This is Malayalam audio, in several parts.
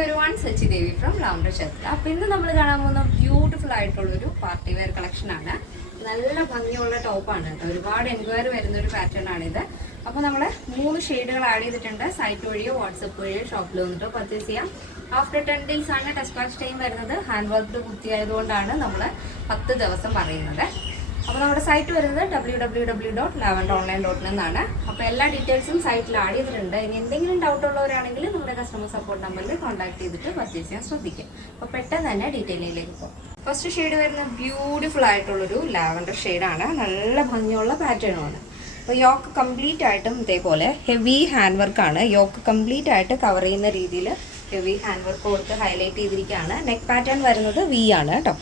Hello everyone, Sachi Devi from Lavender Chhatla. അപ്പോൾ ഇന്ന് നമ്മൾ കാണാൻ പോകുന്ന ബ്യൂട്ടിഫുൾ ആയിട്ടുള്ള ഒരു പാർട്ടി വെയർ കളക്ഷൻ ആണ്. നല്ല ഭംഗിയുള്ള ടോപ്പ് ആണ് കേട്ടോ. ഒരുപാട് എൻക്വയറി വരുന്ന ഒരു പാറ്റേൺ ആണ് ഇത്. അപ്പോൾ നമ്മൾ 3 ഷെയ്ഡുകൾ ആഡ് ചെയ്തിട്ടുണ്ട്. സൈറ്റ് വഴിയോ വാട്സ്ആപ്പ് വഴിയോ ഷോപ്പിൽ വന്നിട്ടോ പർച്ചേസ് ചെയ്യാം. ആഫ്റ്റർ 10 days ആണ് ടെസ്റ്റ് ടൈം വരുന്നത്. ഹാൻഡ് വർക്ക് കുർത്തി ആയതുകൊണ്ടാണ് നമ്മൾ 10 ദിവസം പറയുന്നത്. അപ്പോൾ നമ്മുടെ സൈറ്റ് വരുന്നത് www.lavenderonline.in എന്നാണ്. അപ്പോൾ എല്ലാ ഡീറ്റെയിൽസും സൈറ്റിൽ ആഡ് ചെയ്തിട്ടുണ്ട്. ഇനി എന്തെങ്കിലും ഡൗട്ട് ഉള്ളവരാണെങ്കിൽ നമ്മുടെ കസ്റ്റമർ സപ്പോർട്ട് നമ്പറിൽ കോൺടാക്ട് ചെയ്തിട്ട് പർച്ചേസ് ചെയ്യാൻ ശ്രദ്ധിക്കുക. അപ്പോൾ പെട്ടെന്ന് തന്നെ ഡീറ്റെയിലിലേക്ക് പോകും. ഫസ്റ്റ് ഷെയ്ഡ് വരുന്നത് ബ്യൂട്ടിഫുൾ ആയിട്ടുള്ളൊരു ലാവൻഡർ ഷെയ്ഡാണ്. നല്ല ഭംഗിയുള്ള പാറ്റേണുമാണ്. അപ്പോൾ യോക്ക് കംപ്ലീറ്റ് ആയിട്ടും ഇതേപോലെ ഹെവി ഹാൻഡ് വർക്കാണ്. യോക്ക് കംപ്ലീറ്റ് ആയിട്ട് കവർ ചെയ്യുന്ന രീതിയിൽ ഹെവി ഹാൻഡ് വർക്ക് കൊടുത്ത് ഹൈലൈറ്റ് ചെയ്തിരിക്കുകയാണ്. നെക്ക് പാറ്റേൺ വരുന്നത് വി ആണ് കേട്ടോ.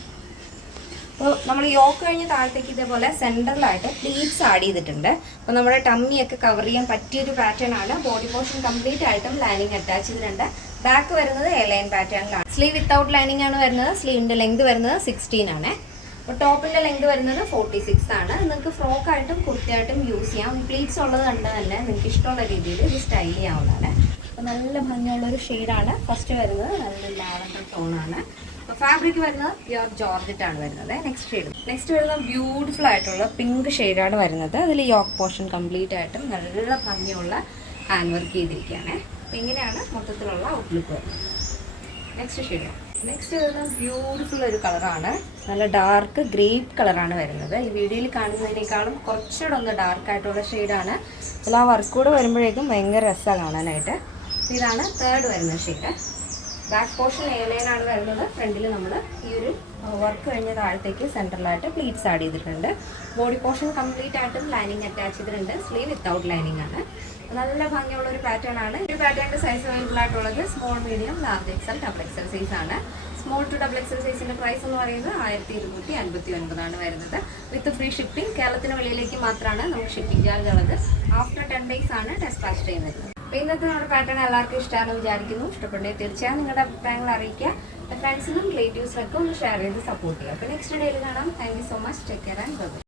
അപ്പോൾ നമ്മൾ യോക്ക് കഴിഞ്ഞ് താഴത്തേക്ക് ഇതേപോലെ സെൻറ്ററിലായിട്ട് പ്ലീറ്റ്സ് ആഡ് ചെയ്തിട്ടുണ്ട്. അപ്പോൾ നമ്മുടെ ടമ്മിയൊക്കെ കവർ ചെയ്യാൻ പറ്റിയൊരു പാറ്റേൺ ആണ്. ബോഡി പോർഷൻ കംപ്ലീറ്റ് ആയിട്ടും ലൈനിങ് അറ്റാച്ച് ചെയ്തിട്ടുണ്ട്. ബാക്ക് വരുന്നത് എ ലൈൻ പാറ്റേണിലാണ്. സ്ലീവ് വിത്തൗട്ട് ലൈനിങ് ആണ് വരുന്നത്. സ്ലീവിൻ്റെ ലെങ്ത് വരുന്നത് 16 ആണ്. അപ്പോൾ ടോപ്പിൻ്റെ ലെങ്ത് വരുന്നത് 46 ആണ്. നിങ്ങൾക്ക് ഫ്രോക്കായിട്ടും കുർത്തിയായിട്ടും യൂസ് ചെയ്യാം. പ്ലീറ്റ്സ് ഉള്ളത് കണ്ട് തന്നെ നിങ്ങൾക്ക് ഇഷ്ടമുള്ള രീതിയിൽ ഇത് സ്റ്റൈൽ ചെയ്യാവുന്നതാണ്. അപ്പോൾ നല്ല ഭംഗിയുള്ളൊരു ഷെയ്ഡാണ്. ഫസ്റ്റ് വരുന്നത് നല്ല ലാവൻഡർ ടോണാണ്. ഫാബ്രിക് വരുന്നത് പ്യുർ ജോർജറ്റ് ആണ് വരുന്നത്. നെക്സ്റ്റ് വരുന്നത് ബ്യൂട്ടിഫുൾ ആയിട്ടുള്ള പിങ്ക് ഷെയ്ഡാണ് വരുന്നത്. അതിൽ യോക്ക് പോർഷൻ കംപ്ലീറ്റ് ആയിട്ടും നല്ല ഭംഗിയുള്ള ഹാൻഡ് വർക്ക് ചെയ്തിരിക്കുകയാണ്. അപ്പോൾ ഇങ്ങനെയാണ് മൊത്തത്തിലുള്ള ഔട്ട്ലുക്ക് വരുന്നത്. നെക്സ്റ്റ് വരുന്നത് ബ്യൂട്ടിഫുൾ ഒരു കളറാണ്. നല്ല ഡാർക്ക് ഗ്രേപ്പ് കളറാണ് വരുന്നത്. ഈ വീഡിയോയിൽ കാണുന്നതിനേക്കാളും കുറച്ചുകൂടെ ഒന്ന് ഡാർക്കായിട്ടുള്ള ഷെയ്ഡാണ്. അതിൽ ആ വർക്ക് കൂടെ വരുമ്പോഴേക്കും ഭയങ്കര രസമാണ് കാണാനായിട്ട്. ഇതാണ് തേർഡ് വരുന്ന ഷെയ്ഡ്. ബാക്ക് പോർഷൻ എ ലൈനാണ് വരുന്നത്. ഫ്രണ്ടിൽ നമ്മൾ ഈ ഒരു വർക്ക് കഴിഞ്ഞ താഴത്തേക്ക് സെൻട്രലായിട്ട് പ്ലീറ്റ്സ് ആഡ് ചെയ്തിട്ടുണ്ട്. ബോഡി പോർഷൻ കംപ്ലീറ്റ് ആയിട്ടും ലൈനിങ് അറ്റാച്ച് ചെയ്തിട്ടുണ്ട്. സ്ലീവ് വിത്തൗട്ട് ലൈനിങ് ആണ്. നല്ല ഭംഗിയുള്ള ഒരു പാറ്റേൺ ആണ്. ഈ പാറ്റേണിൻ്റെ സൈസ് അവൈലബിൾ ആയിട്ടുള്ളത് small, medium, large XL, double XL size ആണ്. സ്മോൾ ടു ഡബിൾ എക്സൽ സൈസിൻ്റെ പ്രൈസ് എന്ന് പറയുന്നത് 1259 ആണ് വരുന്നത്. With free shipping. കേരളത്തിന് വെളിയിലേക്ക് മാത്രമാണ് നമുക്ക് ഷിപ്പിംഗ് ചാർജ് ഉള്ളത്. ആഫ്റ്റർ 10 days ആണ് ടെസ്റ്റ് ടൈം വരുന്നത്. അപ്പോൾ ഇന്നത്തെ നമ്മുടെ പാറ്റേൺ എല്ലാവർക്കും ഇഷ്ടമാണെന്ന് വിചാരിക്കുന്നു. ഇഷ്ടപ്പെട്ടെങ്കിൽ തീർച്ചയായും നിങ്ങളുടെ അഭിപ്രായങ്ങൾ അറിയിക്കുക. ഫ്രണ്ട്സിനും റിലേറ്റീവ്സിനൊക്കെ ഒന്ന് ഷെയർ ചെയ്ത് സപ്പോർട്ട് ചെയ്യുക. അപ്പോൾ നെക്സ്റ്റ് ഡേയിൽ കാണാം. Thank you so much. Take care and by.